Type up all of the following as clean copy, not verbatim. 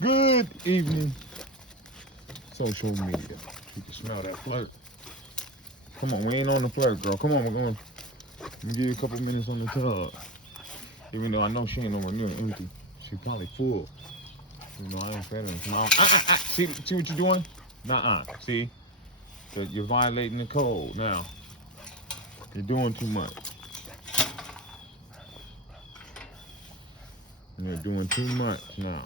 Good evening, social media. You can smell that flirt. Come on, we ain't on the flirt, girl. Come on, we're going. Let me give you a couple minutes on the tub. Even though I know she ain't nowhere near empty. She probably full. You know, I ain't fed her. Mom, see what you're doing? Nuh-uh. See? So you're violating the code now. You're doing too much. You're doing too much now.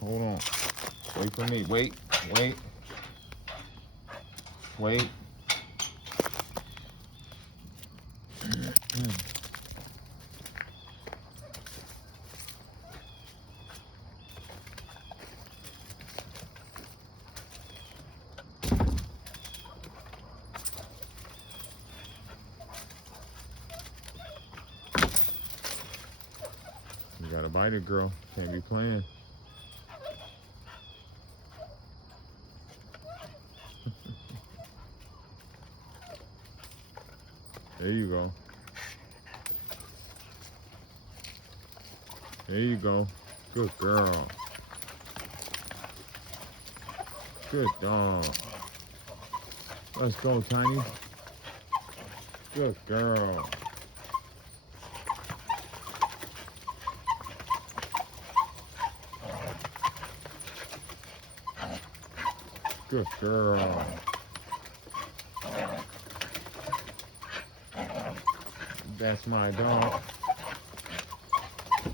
Hold on. Wait for me. Wait. You gotta bite it, girl. Can't be playing. There you go. There you go. Good girl. Good dog. Let's go, Tiny. Good girl. Good girl. That's my dog.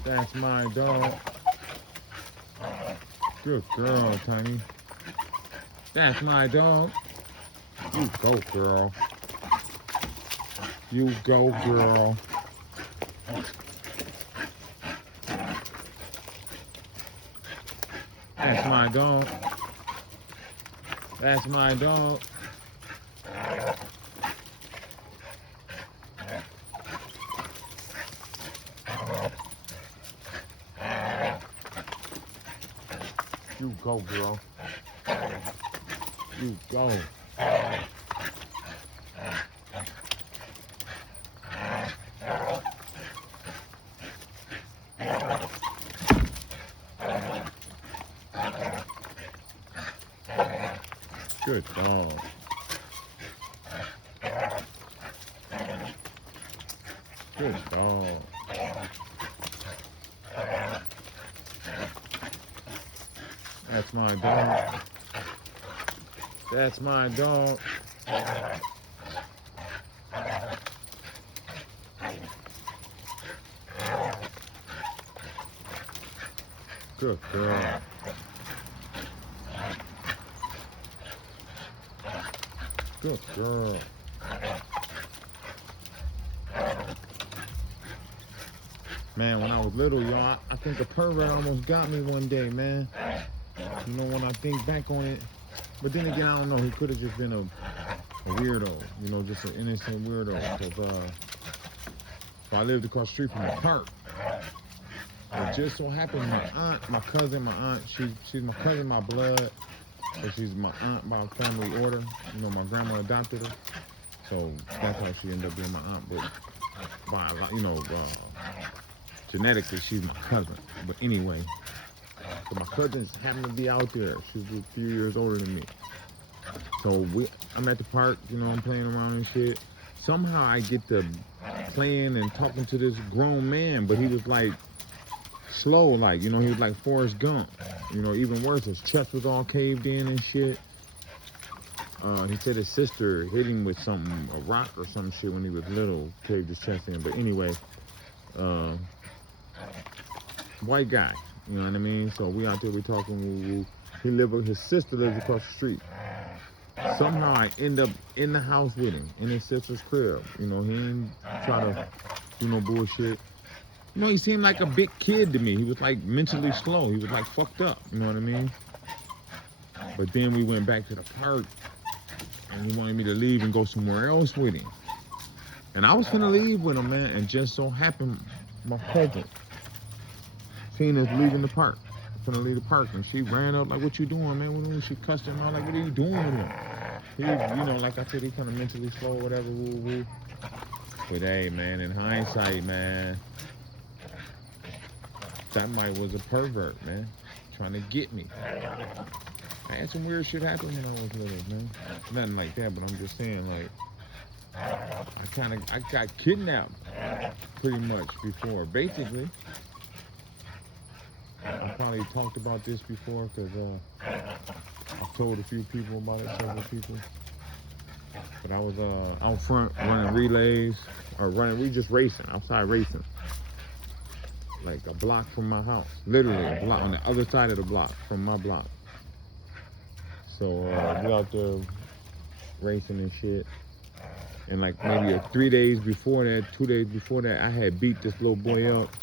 That's my dog. Good girl, Tiny. That's my dog. You go, girl. You go, girl. That's my dog. That's my dog. You go, girl. You go. Good dog. Good dog. That's my dog. That's my dog. Good girl. Good girl. Man, when I was little, y'all, I think a pervert almost got me one day, man. You know, when I think back on it. But then again, I don't know. He could have just been a weirdo. You know, just an innocent weirdo. So I lived across the street from the park. It just so happened my aunt, she's my cousin, my blood. So she's my aunt by family order. You know, my grandma adopted her. So that's how she ended up being my aunt. But by, you know, genetically, she's my cousin. But anyway, so my cousins happen to be out there. She's a few years older than me. So I'm at the park, you know, I'm playing around and shit. Somehow I get to playing and talking to this grown man, but he was like slow, like, you know, he was like Forrest Gump. You know, even worse, his chest was all caved in and shit. He said his sister hit him with something, a rock or some shit when he was little, caved his chest in. But anyway, white guy, you know what I mean? So we out there, we talking, his sister lives across the street. Somehow I end up in the house with him, in his sister's crib. You know, he ain't try to do no bullshit. You know, he seemed like a big kid to me. He was like mentally slow. He was like fucked up, you know what I mean? But then we went back to the park and he wanted me to leave and go somewhere else with him. And I was finna leave with him, man, and just so happened my cousin seen us leaving the park. Finna leave the park, and she ran up like, "What you doing, man?" She cussed him out like, "What are you doing with him?" He, you know, like I said, he kind of mentally slow or whatever. Woo. But hey, man, in hindsight, man, that might was a pervert, man. trying to get me. I had some weird shit happen when I was little, man. Nothing like that, but I'm just saying, like, I got kidnapped pretty much before. Basically, I probably talked about this before because I've told a few people about it, several people. But I was out front running relays, we just racing, outside racing. Like a block from my house, literally a block on the other side of the block from my block. So we out there racing and shit. And like maybe 3 days before that, 2 days before that, I had beat this little boy up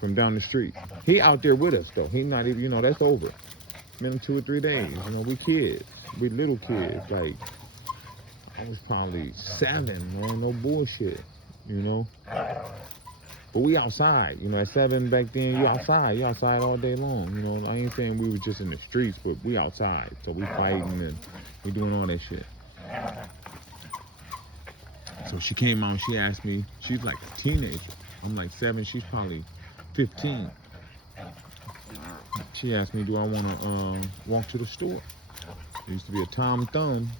from down the street. He out there with us though. He not even, you know, that's over. Been 2 or 3 days. You know, we kids, we little kids. Like I was probably 7, man. No bullshit, you know. But we outside, you know. At 7 back then, you outside all day long. You know, I ain't saying we was just in the streets, but we outside. So we fighting and we doing all that shit. So she came out and she asked me, she's like a teenager. I'm like 7, she's probably 15. She asked me, do I want to walk to the store? There used to be a Tom Thumb,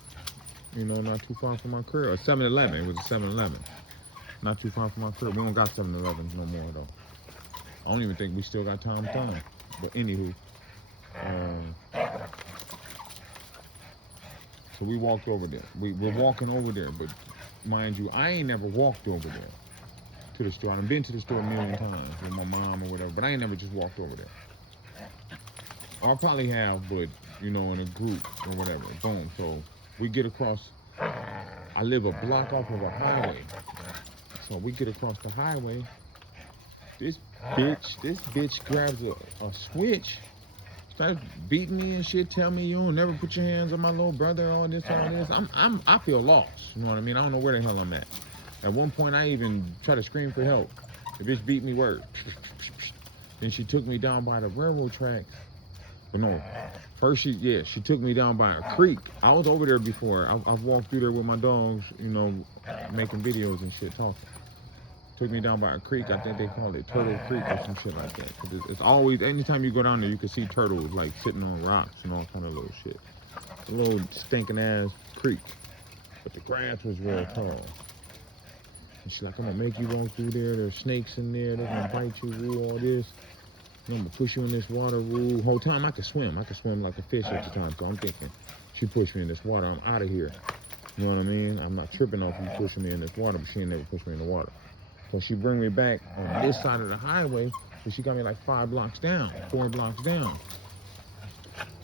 you know, not too far from my crib. Or 7-Eleven, it was a 7-Eleven. Not too far from my crib. We don't got 7-Elevens no more though. I don't even think we still got Tom Thumb. But anywho, so we walked over there. We're walking over there, but mind you, I ain't never walked over there to the store. I've been to the store a million times with my mom or whatever, but I ain't never just walked over there. Or I probably have, but you know, in a group or whatever. Boom. So we get across. I live a block off of a highway. So we get across the highway. This bitch grabs a switch, starts beating me and shit. Tell me you don't never put your hands on my little brother. All this. I feel lost. You know what I mean? I don't know where the hell I'm at. At one point, I even tried to scream for help. The bitch beat me worse. Then she took me down by the railroad tracks. But no, first she took me down by a creek. I was over there before. I've walked through there with my dogs, you know, making videos and shit, talking. Took me down by a creek. I think they call it Turtle Creek or some shit like that. Cause it's always, anytime you go down there, you can see turtles like sitting on rocks and all kind of little shit. A little stinking ass creek, but the grass was real tall. And she's like, I'm gonna make you walk through there. There's snakes in there. They're gonna bite you. Rule all this. I'm gonna push you in this water. Rule. Whole time I could swim. I could swim like a fish at the time. So I'm thinking, she pushed me in this water. I'm out of here. You know what I mean? I'm not tripping off you pushing me in this water, but she ain't never pushed me in the water. So she bring me back on this side of the highway, but she got me like 5 blocks down, 4 blocks down.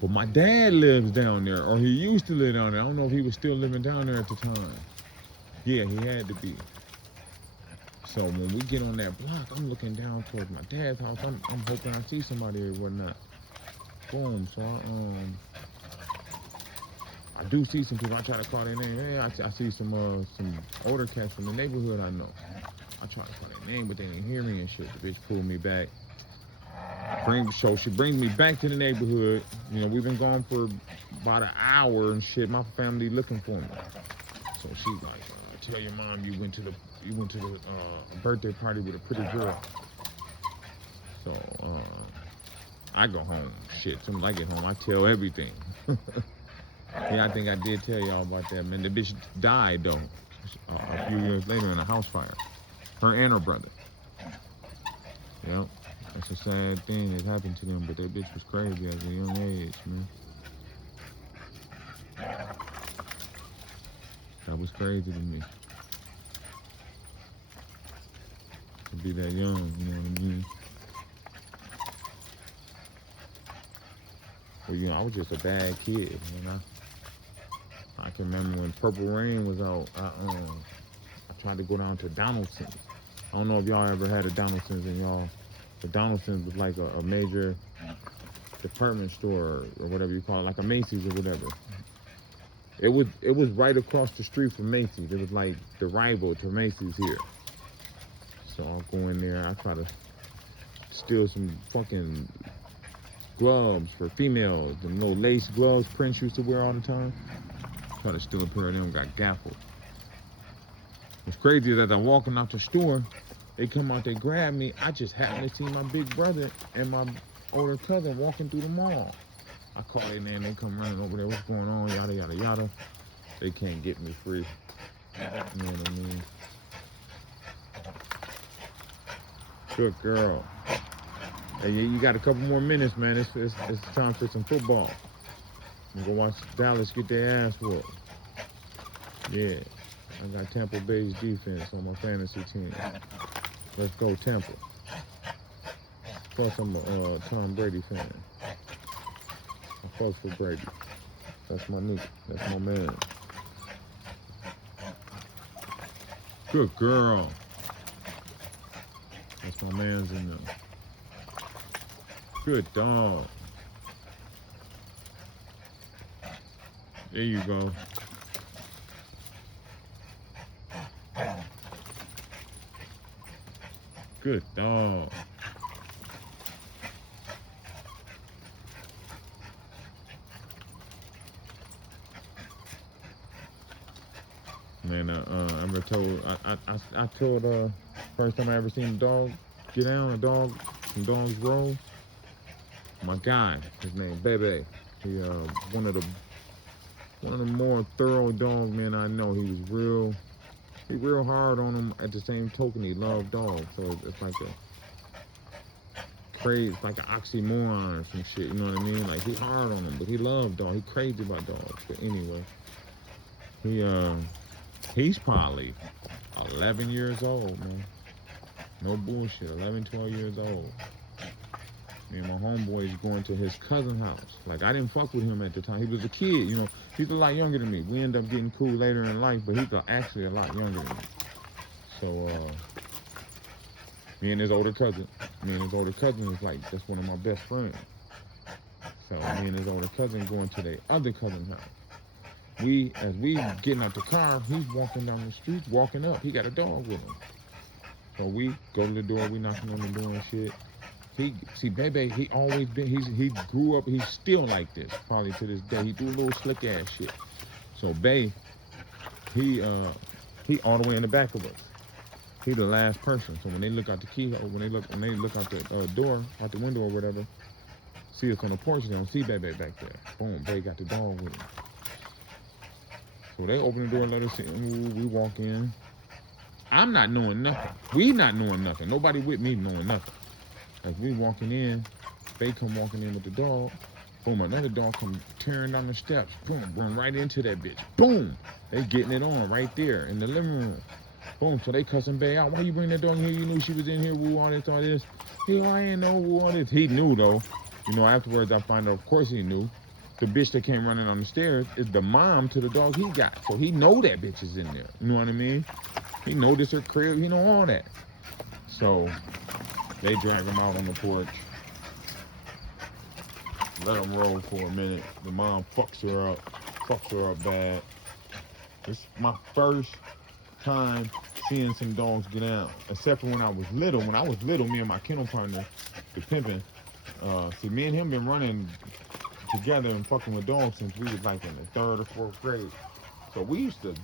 But my dad lives down there, or he used to live down there. I don't know if he was still living down there at the time. Yeah, he had to be. So when we get on that block, I'm looking down towards my dad's house. I'm hoping I see somebody or whatnot. Boom. So I do see some people. I try to call their name. Hey, I see some older cats from the neighborhood I know. I tried to call their name, but they didn't hear me and shit. The bitch pulled me back. So she brings me back to the neighborhood. You know, we've been gone for about an hour and shit. My family looking for me. So she's like, tell your mom you went to the birthday party with a pretty girl. So I go home. Shit, soon as I get home, I tell everything. Yeah, I think I did tell y'all about that, man. The bitch died though a few years later in a house fire. Her and her brother. Yep. That's a sad thing that happened to them, but that bitch was crazy at a young age, man. That was crazy to me. To be that young, you know what I mean? But you know, I was just a bad kid, man. I can remember when Purple Rain was out, I tried to go down to Donaldson's. I don't know if y'all ever had a Donaldson's in y'all. The Donaldson's was like a major department store or whatever you call it, like a Macy's or whatever. It was right across the street from Macy's. It was like the rival to Macy's here. So I'll go in there. I try to steal some fucking gloves for females, the little lace gloves Prince used to wear all the time. Try to steal a pair of them, got gaffled. What's crazy is that I'm walking out the store, they come out, they grab me. I just happen to see my big brother and my older cousin walking through the mall. I call their name, they come running over there. What's going on? Yada, yada, yada. They can't get me free. You know what I mean? Good girl. Hey, you got a couple more minutes, man. It's time for some football. I'm gonna go watch Dallas get their ass whooped. Yeah. I got Tampa Bay's defense on my fantasy team. Let's go Tampa. Plus I'm a Tom Brady fan. I fuck for Brady. That's my nigga. That's my man. Good girl. That's my man's in there. Good dog. There you go. Good dog. Man, I ever told I told first time I ever seen a dog get down, some dogs roll. My guy, his name Bebe. He one of the more thorough dogs, man, I know. He real hard on them. At the same token, he loved dogs. So it's like it's like an oxymoron or some shit. You know what I mean? Like he hard on them, but he loved dogs. He crazy about dogs. But anyway, he's probably 11 years old, man. No bullshit. 11, 12 years old. Me and my homeboy is going to his cousin's house. Like, I didn't fuck with him at the time. He was a kid, you know. He's a lot younger than me. We end up getting cool later in life, but he's actually a lot younger than me. So, me and his older cousin is like, that's one of my best friends. So, me and his older cousin going to their other cousin's house. As we getting out the car, he's walking down the street, walking up. He got a dog with him. So we go to the door, we knocking on the door and shit. Bebe, he always been, he grew up, he's still like this, probably to this day. He do a little slick ass shit. So Bay, he all the way in the back of us. He the last person. So when they look out the keyhole, when they look out the door, out the window or whatever, see us on the porch, they don't see Bebe back there. Boom, Bay got the dog with him. So they open the door and let us in. We walk in. I'm not knowing nothing. We not knowing nothing. Nobody with me knowing nothing. As we walking in, they come walking in with the dog. Boom, another dog come tearing down the steps. Boom, run right into that bitch. Boom, they getting it on right there in the living room. Boom, so they cussing Bay out. Why you bring that dog in here? You knew she was in here. Woo, all this. I ain't know who all this. He knew though. You know, afterwards I find out, of course he knew. The bitch that came running on the stairs is the mom to the dog he got. So he know that bitch is in there. You know what I mean? He know this her crib. He know all that. So they drag him out on the porch. Let him roll for a minute. The mom fucks her up bad. It's my first time seeing some dogs get out. Except for when I was little. When I was little, me and my kennel partner, the pimpin', see, me and him been running together and fucking with dogs since we was like in the 3rd or 4th grade. So we used to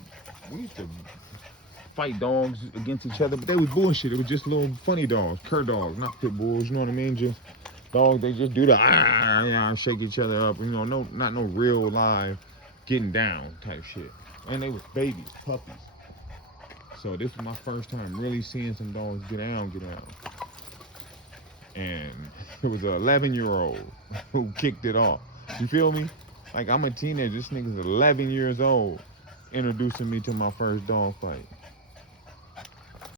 fight dogs against each other, but they was bullshit. It was just little funny dogs, cur dogs, not pit bulls, you know what I mean? Just dogs, they just do the shake each other up, you know, not no real live getting down type shit. And they was babies, puppies. So this was my first time really seeing some dogs get down. And it was an 11-year-old who kicked it off. You feel me? Like, I'm a teenager, this nigga's 11 years old, introducing me to my first dog fight.